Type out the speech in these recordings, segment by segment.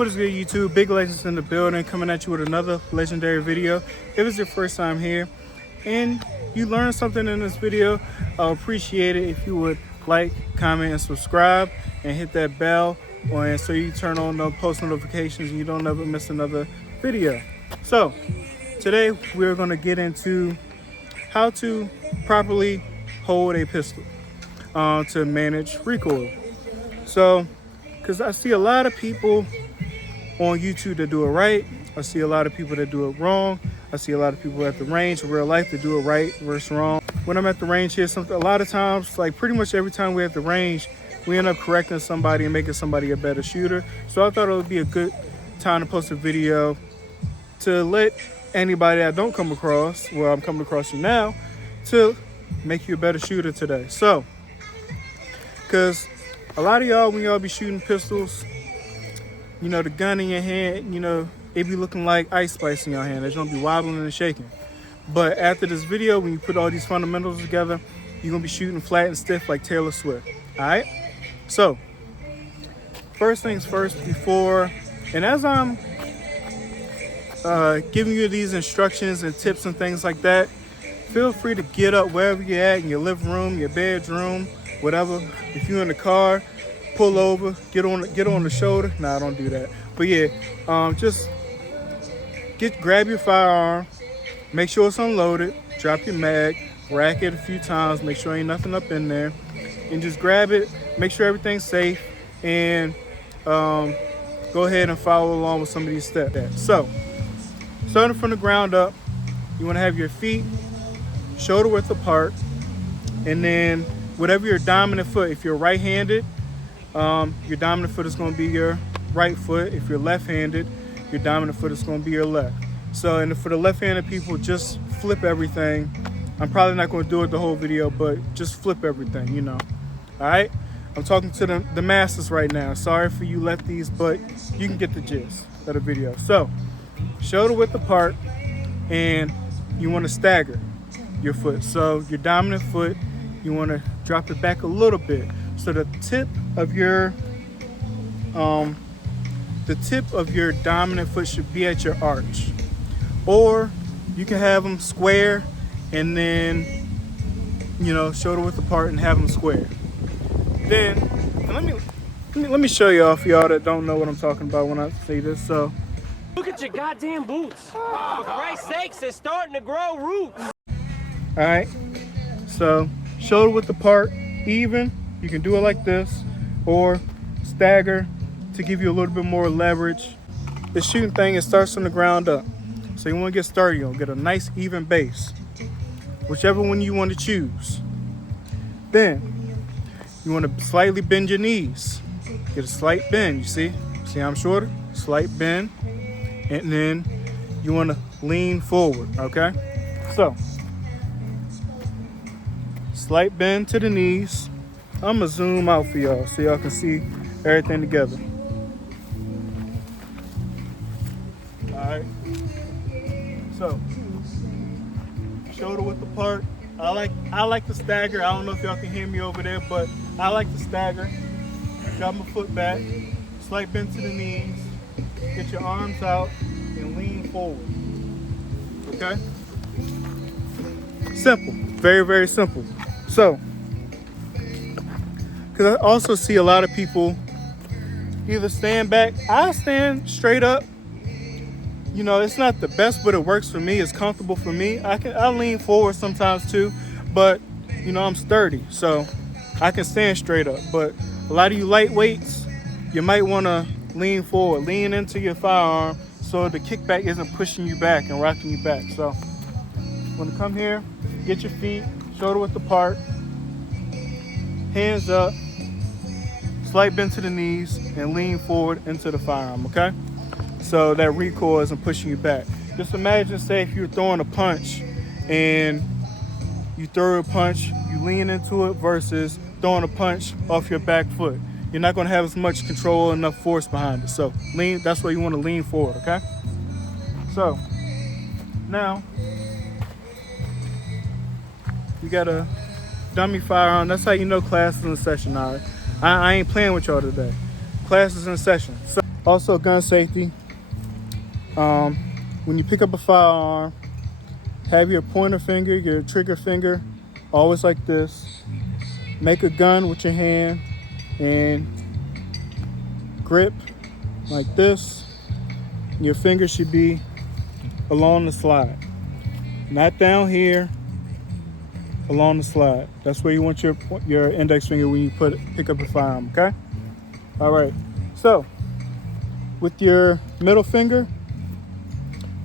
What is good, YouTube? Big Legends in the building, coming at you with another legendary video. If it's your first time here and you learned something in this video, I'll appreciate it if you would like, comment, and subscribe, and hit that bell so you turn on the post notifications and you don't ever miss another video. So today we're going to get into how to properly hold a pistol to manage recoil. So because I see a lot of people on YouTube that do it right, I see a lot of people that do it wrong. I see a lot of people at the range in real life that do it right versus wrong. When I'm at the range here, a lot of times, like pretty much every time we're at the range, we end up correcting somebody and making somebody a better shooter. So I thought it would be a good time to post a video to let anybody I don't come across, well, I'm coming across you now, to make you a better shooter today. So, because a lot of y'all, when y'all be shooting pistols, you know, the gun in your hand, you know, it be looking like Ice Spice in your hand. It's gonna be wobbling and shaking. But after this video, when you put all these fundamentals together, you're gonna be shooting flat and stiff like Taylor Swift. All right? So, first things first, and as I'm giving you these instructions and tips and things like that, feel free to get up wherever you're at, in your living room, your bedroom, whatever. If you're in the car, pull over, get on the shoulder. Nah, don't do that. But yeah, just grab your firearm, make sure it's unloaded, drop your mag, rack it a few times, make sure ain't nothing up in there, and just grab it, make sure everything's safe, and go ahead and follow along with some of these steps. So, starting from the ground up, you want to have your feet shoulder width apart, and then whatever your dominant foot, if you're right-handed, your dominant foot is going to be your right foot. If you're left-handed, your dominant foot is going to be your left. So, and for the left-handed people, just flip everything. I'm probably not going to do it the whole video, but just flip everything, you know. All right? I'm talking to the masters right now. Sorry for you lefties, but you can get the gist of the video. So, shoulder width apart, and you want to stagger your foot. So, your dominant foot, you want to drop it back a little bit. So the tip of your dominant foot should be at your arch, or you can have them square and then, you know, shoulder width apart and have them square. Then let me show y'all, for y'all that don't know what I'm talking about when I say this. So look at your goddamn boots. For Christ's sakes, they're starting to grow roots. All right, so shoulder width apart, even. You can do it like this, or stagger to give you a little bit more leverage. The shooting thing, it starts from the ground up. So you want to get started, you'll get a nice even base, whichever one you want to choose. Then you want to slightly bend your knees. Get a slight bend, you see? See how I'm shorter? Slight bend. And then you want to lean forward, okay? So, slight bend to the knees. I'm gonna zoom out for y'all so y'all can see everything together. All right. So, shoulder width apart. I like to stagger. I don't know if y'all can hear me over there, but I like to stagger. Drop my foot back, slight bend to the knees, get your arms out, and lean forward. Okay? Simple. Very, very simple. So, because I also see a lot of people either stand back. I stand straight up. You know, it's not the best, but it works for me. It's comfortable for me. I lean forward sometimes too, but you know, I'm sturdy, so I can stand straight up. But a lot of you lightweights, you might want to lean forward, lean into your firearm so the kickback isn't pushing you back and rocking you back. So when you come here, get your feet shoulder width apart, hands up, slight bend to the knees, and lean forward into the firearm, okay? So that recoil isn't pushing you back. Just imagine, say, if you're throwing a punch and you throw a punch, you lean into it versus throwing a punch off your back foot. You're not gonna have as much control or enough force behind it. So lean, that's why you wanna lean forward, okay? So now, you got a dummy firearm. That's how you know class is in session. Now, I ain't playing with y'all today. Class is in session. So Also, gun safety. When you pick up a firearm, have your pointer finger, your trigger finger, always like this. Make a gun with your hand and grip like this. Your finger should be along the slide, not down here, along the slide. That's where you want your index finger when you pick up a firearm, okay? All right, so with your middle finger,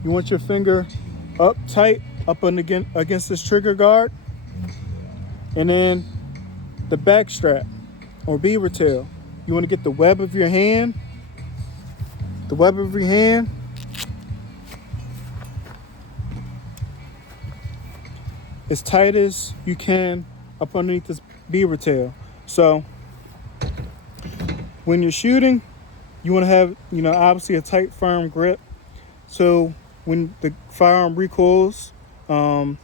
you want your finger up tight, up against this trigger guard, and then the back strap or beaver tail. You want to get the web of your hand, as tight as you can up underneath this beaver tail. So when you're shooting, you want to have, obviously a tight, firm grip. So when the firearm recoils, gun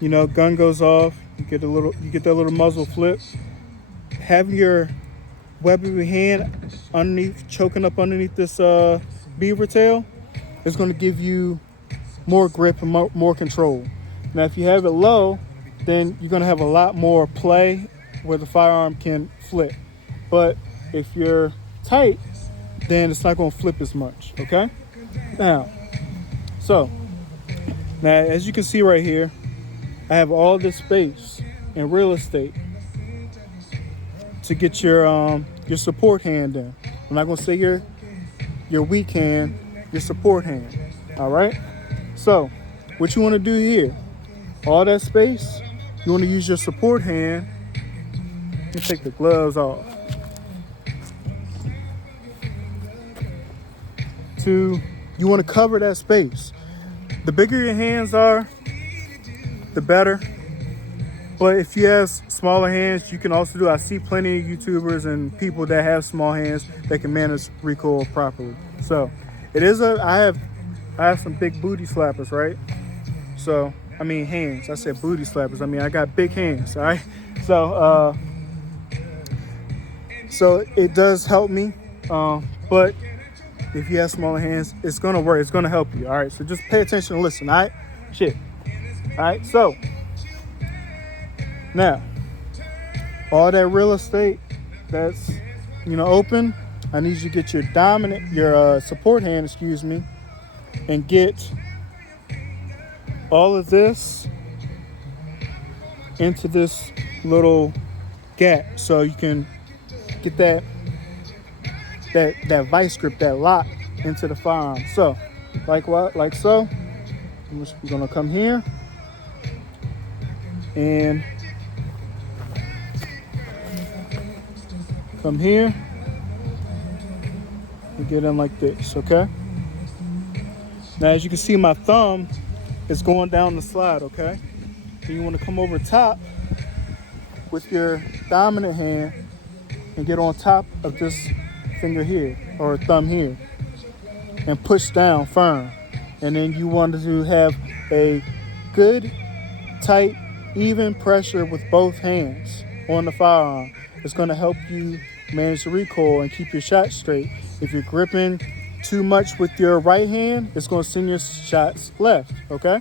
goes off, you get that little muzzle flip. Having your web of your hand choking up underneath this beaver tail is going to give you more grip and more control. Now, if you have it low, then you're going to have a lot more play where the firearm can flip. But if you're tight, then it's not going to flip as much, okay? Now, as you can see right here, I have all this space and real estate to get your support hand in. I'm not going to say your weak hand, your support hand, all right? So what you want to do here, all that space, you want to use your support hand and take the gloves off. You want to cover that space. The bigger your hands are, the better. But if you have smaller hands, you can also do. I see plenty of YouTubers and people that have small hands that can manage recoil properly. So it is I have some big booty slappers, right? So hands. I said booty slappers. I got big hands, all right? So it does help me, but if you have smaller hands, it's gonna work. It's gonna help you. All right. So just pay attention and listen. All right. All right. So now, all that real estate that's open, I need you to get your support hand, and get all of this into this little gap, so you can get that vice grip, that lock into the firearm. So, like so. We're gonna come here and get in like this, okay? Now, as you can see, my thumb is going down the slide, okay? And you want to come over top with your dominant hand and get on top of this finger here, or thumb here, and push down firm. And then you want to have a good, tight, even pressure with both hands on the firearm. It's going to help you manage the recoil and keep your shot straight. If you're gripping too much with your right hand, it's going to send your shots left, okay?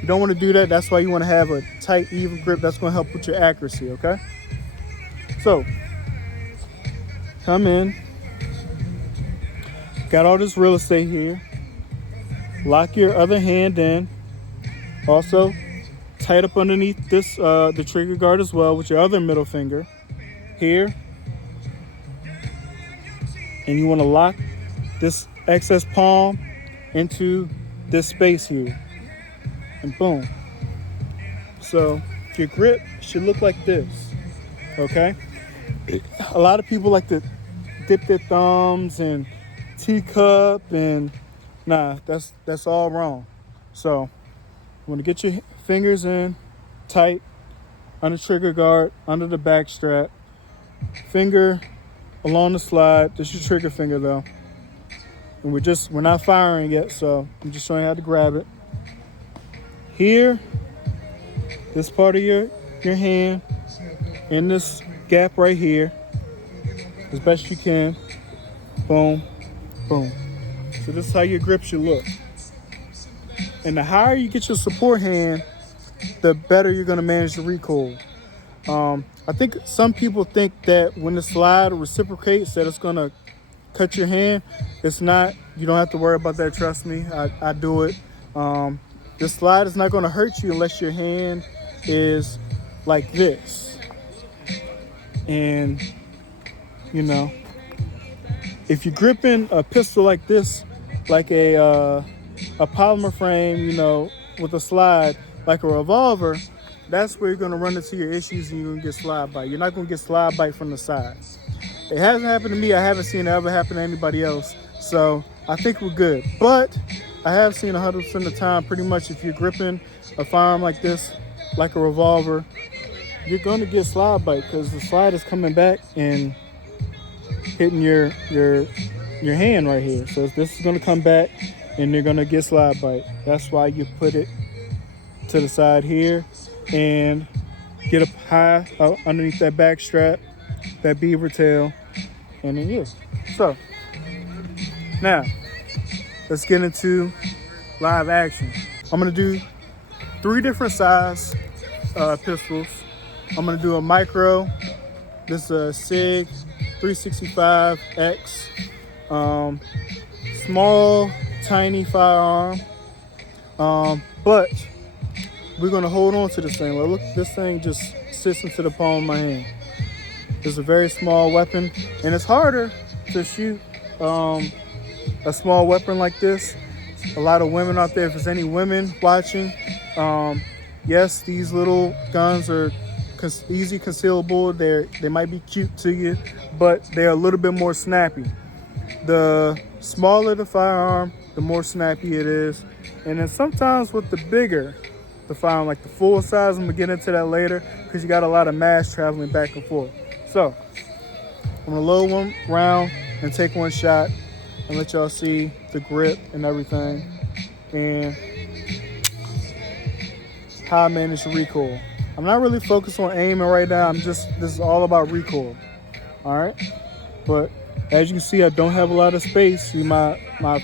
You don't want to do that. That's why you want to have a tight, even grip. That's going to help with your accuracy, okay? So, come in. Got all this real estate here. Lock your other hand in. Also, tight up underneath this, the trigger guard as well with your other middle finger here. And you want to lock this excess palm into this space here. And boom. So your grip should look like this, okay? A lot of people like to dip their thumbs and teacup, and nah, that's all wrong. So you want to get your fingers in tight under trigger guard, under the back strap, finger along the slide. This is your trigger finger though. And we're not firing yet, so I'm just showing you how to grab it. Here, this part of your hand, in this gap right here, as best you can. boom, boom. So this is how your grip should look. And the higher you get your support hand, the better you're gonna manage the recoil. I think some people think that when the slide reciprocates that it's gonna cut your hand. It's not. You don't have to worry about that. Trust me, I do it. The slide is not gonna hurt you unless your hand is like this. And you know, if you're gripping a pistol like this, like a polymer frame, you know, with a slide, like a revolver, that's where you're gonna run into your issues and you're gonna get slide bite. You're not gonna get slide bite from the side. It hasn't happened to me. I haven't seen it ever happen to anybody else. So I think we're good. But I have seen 100% of the time, pretty much if you're gripping a firearm like this, like a revolver, you're gonna get slide bite because the slide is coming back and hitting your hand right here. So this is gonna come back and you're gonna get slide bite. That's why you put it to the side here and get up high underneath that back strap, that beaver tail, and then yeah. So now let's get into live action. I'm gonna do 3 different size pistols. I'm gonna do a micro. This is a SIG 365X. Small, tiny firearm. But we're gonna hold on to this thing. Look, this thing just sits into the palm of my hand. It's a very small weapon, and it's harder to shoot a small weapon like this. A lot of women out there, if there's any women watching, yes, these little guns are easy concealable. They might be cute to you, but they're a little bit more snappy. The smaller the firearm, the more snappy it is. And then sometimes with the bigger the firearm, like the full size, I'm gonna get into that later because you got a lot of mass traveling back and forth. So I'm gonna load one round and take one shot and let y'all see the grip and everything and how I manage the recoil. I'm not really focused on aiming right now. This is all about recoil. All right. But as you can see, I don't have a lot of space. See, my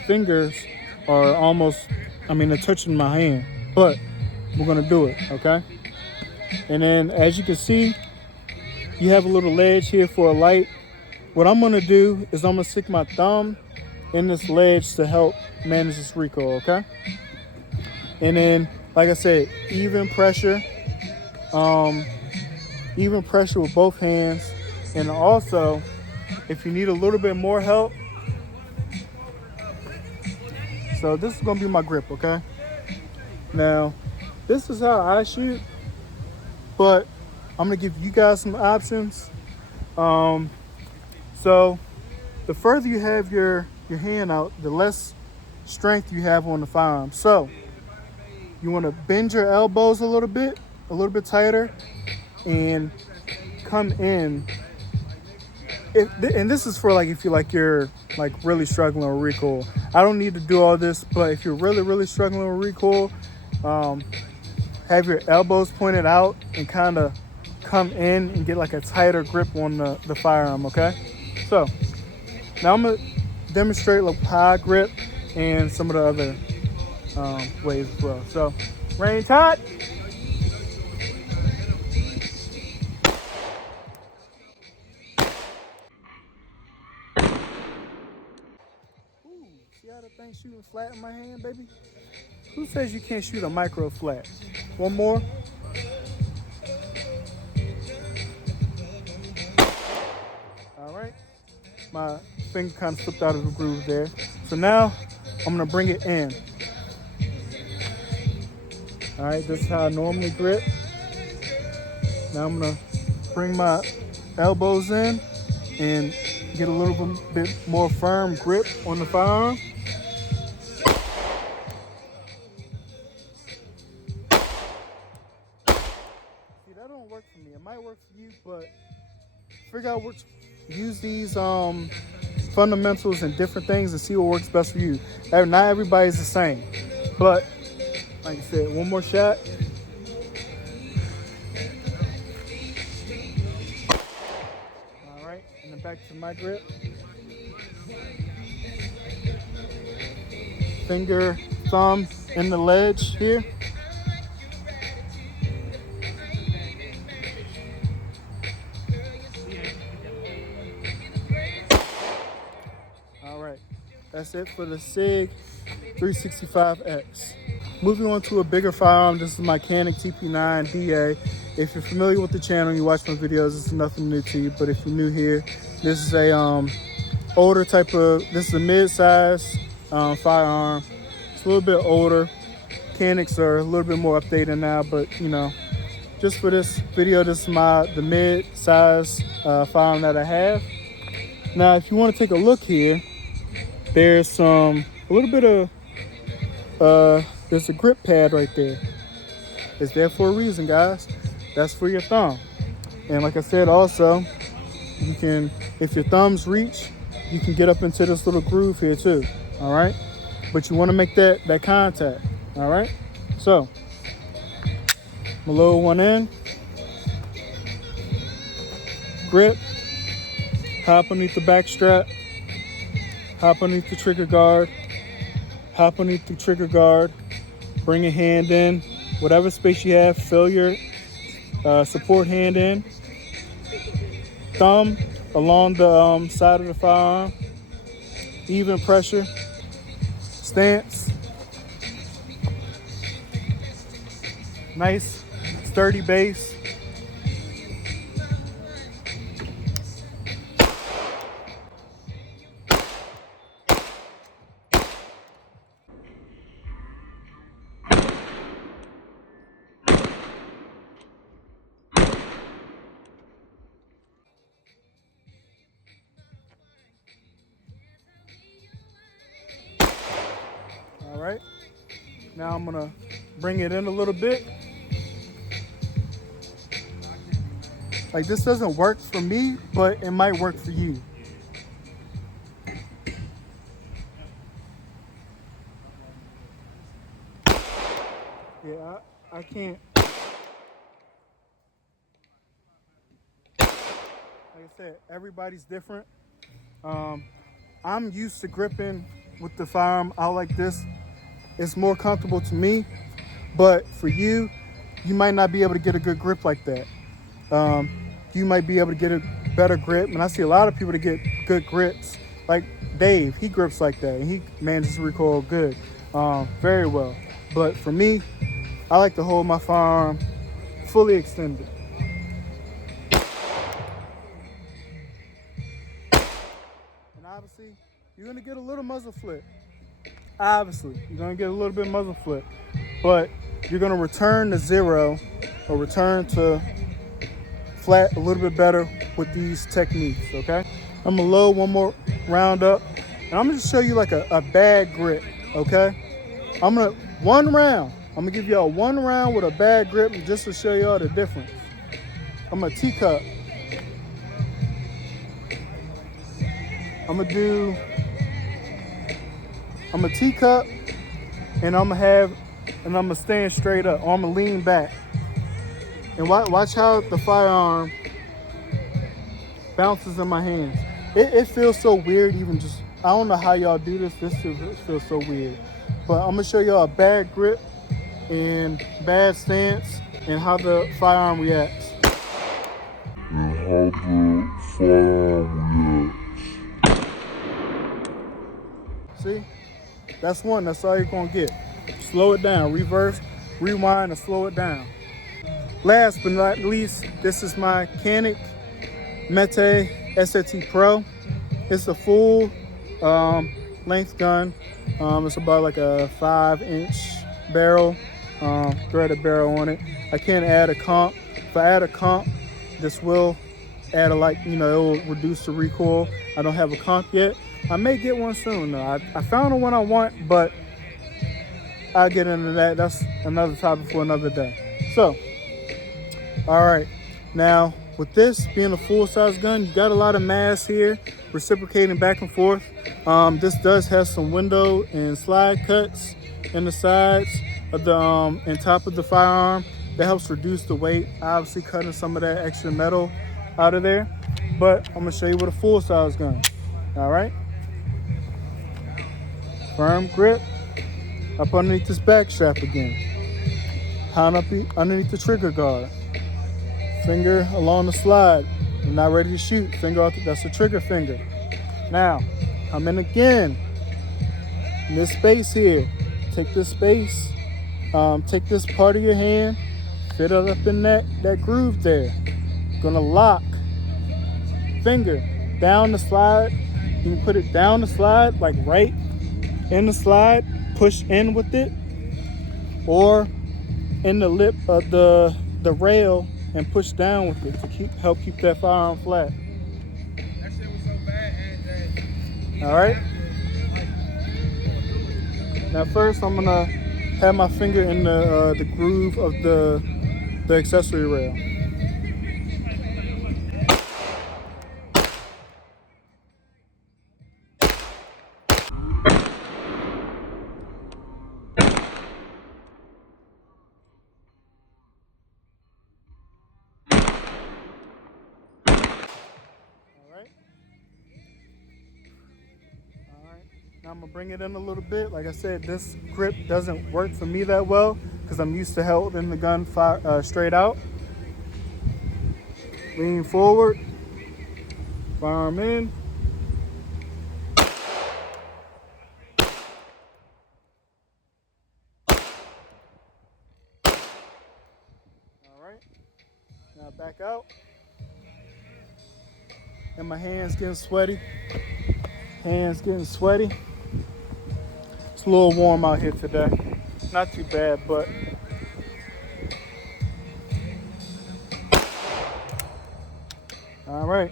fingers are almost, they're touching my hand, but we're gonna do it, okay? And then as you can see, you have a little ledge here for a light. What I'm gonna do is I'm gonna stick my thumb in this ledge to help manage this recoil, okay? And then, like I said, even pressure with both hands. And also, if you need a little bit more help, so this is gonna be my grip, okay? Now, this is how I shoot, but I'm gonna give you guys some options. So the further you have your hand out, the less strength you have on the firearm. So you wanna bend your elbows a little bit tighter, and come in. And this is for like if you're like really struggling with recoil. I don't need to do all this, but if you're really struggling with recoil, have your elbows pointed out and kind of come in and get like a tighter grip on the firearm, okay? So now I'm gonna demonstrate like how I grip and some of the other ways as well. So range hot. See how the thing's shooting flat in my hand, baby? Who says you can't shoot a micro flat? One more. All right. My finger kind of slipped out of the groove there. So now I'm gonna bring it in. All right, this is how I normally grip. Now I'm gonna bring my elbows in and get a little bit more firm grip on the firearm. See, that don't work for me. It might work for you, but figure out use these fundamentals and different things and see what works best for you. Not everybody's the same, but like I said, one more shot. All right, and then back to my grip. finger, thumb in the ledge here. All right, that's it for the SIG 365X. Moving on to a bigger firearm, this is my Canik TP9 DA. If you're familiar with the channel, you watch my videos, this is nothing new to you, but if you're new here, this is a older type of, this is a mid-size firearm. It's a little bit older. Caniks are a little bit more updated now, but you know, just for this video, this is the mid-size firearm that I have. Now, if you want to take a look here, there's a little bit of, there's a grip pad right there. It's there for a reason, guys. That's for your thumb. And like I said, also, you can, if your thumbs reach, you can get up into this little groove here too, all right? But you want to make that contact, all right? So, I'm gonna load one in, grip, hop underneath the back strap, hop underneath the trigger guard, hop underneath the trigger guard, bring a hand in, whatever space you have, fill your support hand in, thumb along the side of the firearm, even pressure, stance, nice sturdy base. All right, now I'm gonna bring it in a little bit. Like, this doesn't work for me, but it might work for you. Yeah, I can't. Like I said, everybody's different. I'm used to gripping with the firearm out like this. It's more comfortable to me, but for you, you might not be able to get a good grip like that. You might be able to get a better grip, and I see a lot of people that get good grips. Like Dave, he grips like that, and he manages to recoil good, very well. But for me, I like to hold my firearm fully extended. And obviously, you're gonna get a little muzzle flip. Obviously, you're gonna get a little bit of muzzle flip, but you're gonna return to zero or return to flat a little bit better with these techniques, okay? I'm gonna load one more round up, and I'm gonna just show you like a bad grip, okay? I'm gonna give y'all one round with a bad grip just to show y'all the difference. I'm gonna teacup. I'm gonna teacup, and I'm gonna stand straight up, or I'm gonna lean back. And watch how the firearm bounces in my hands. It feels so weird, even just, I don't know how y'all do this. This feels so weird. But I'm gonna show y'all a bad grip and bad stance and how the firearm reacts. See? That's one, that's all you're gonna get. Slow it down, reverse, rewind, and slow it down. Last but not least, this is my Canik Mete SAT Pro. It's a full length gun. It's about like a 5-inch barrel, threaded barrel on it. I can't add a comp. If I add a comp, this will add it will reduce the recoil. I don't have a comp yet. I may get one soon though. I found the one I want, but I'll get into that. That's another topic for another day. So, all right, now with this being a full-size gun, you got a lot of mass here, reciprocating back and forth. This does have some window and slide cuts in the sides of the and top of the firearm. That helps reduce the weight, obviously cutting some of that extra metal out of there. But I'm gonna show you with a full-size gun. All right, firm grip, Up underneath this back strap again. Hand up underneath the trigger guard. Finger along the slide. I'm not ready to shoot. Finger off, that's the trigger finger. Now, come in again. In this space here. Take this space. Take this part of your hand. Fit it up in that groove there. Gonna lock. Finger down the slide. You can put it down the slide, like right in the slide. Push in with it. Or in the lip of the rail and push down with it to help keep that firearm flat. That shit was so bad, AJ. All right. Now first, I'm gonna have my finger in the groove of the accessory rail. Now I'm gonna bring it in a little bit. Like I said, this grip doesn't work for me that well because I'm used to holding the gun straight out. Lean forward, firearm in. All right, now back out. And my hands getting sweaty. Hands getting sweaty. It's a little warm out here today. Not too bad, but all right.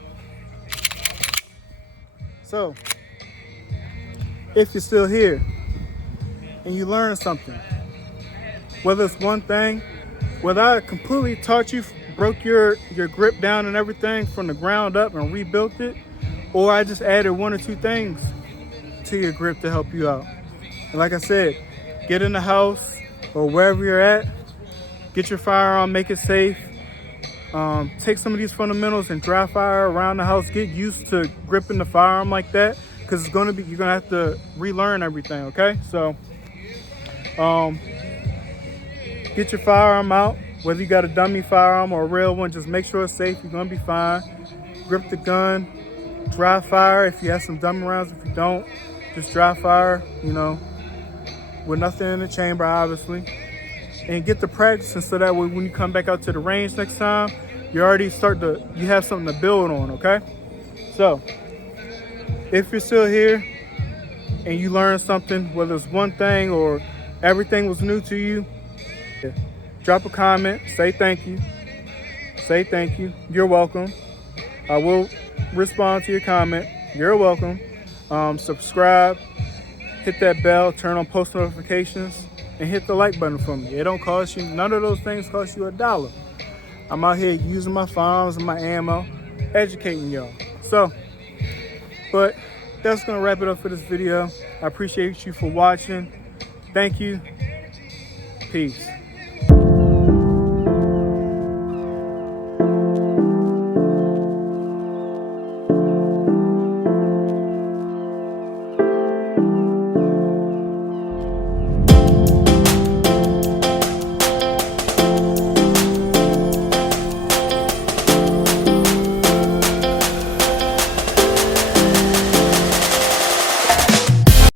So, if you're still here and you learned something, whether it's one thing, whether I completely taught you, broke your grip down and everything from the ground up and rebuilt it, or I just added one or two things to your grip to help you out. And like I said, get in the house or wherever you're at, get your firearm, make it safe. Take some of these fundamentals and dry fire around the house. Get used to gripping the firearm like that, because you're gonna have to relearn everything. Okay, so get your firearm out. Whether you got a dummy firearm or a real one, just make sure it's safe. You're gonna be fine. Grip the gun. Dry fire if you have some dummy rounds. If you don't, just dry fire, with nothing in the chamber, obviously. And get the practicing so that way when you come back out to the range next time, you have something to build on, okay? So, if you're still here and you learned something, whether it's one thing or everything was new to you, drop a comment, say thank you. Say thank you. You're welcome. I will respond to your comment. You're welcome. Subscribe, hit that bell, turn on post notifications, and hit the like button for me. It don't cost you, none of those things cost you $1. I'm out here using my firearms and my ammo, educating y'all. So, but that's gonna wrap it up for this video. I appreciate you for watching. Thank you. Peace.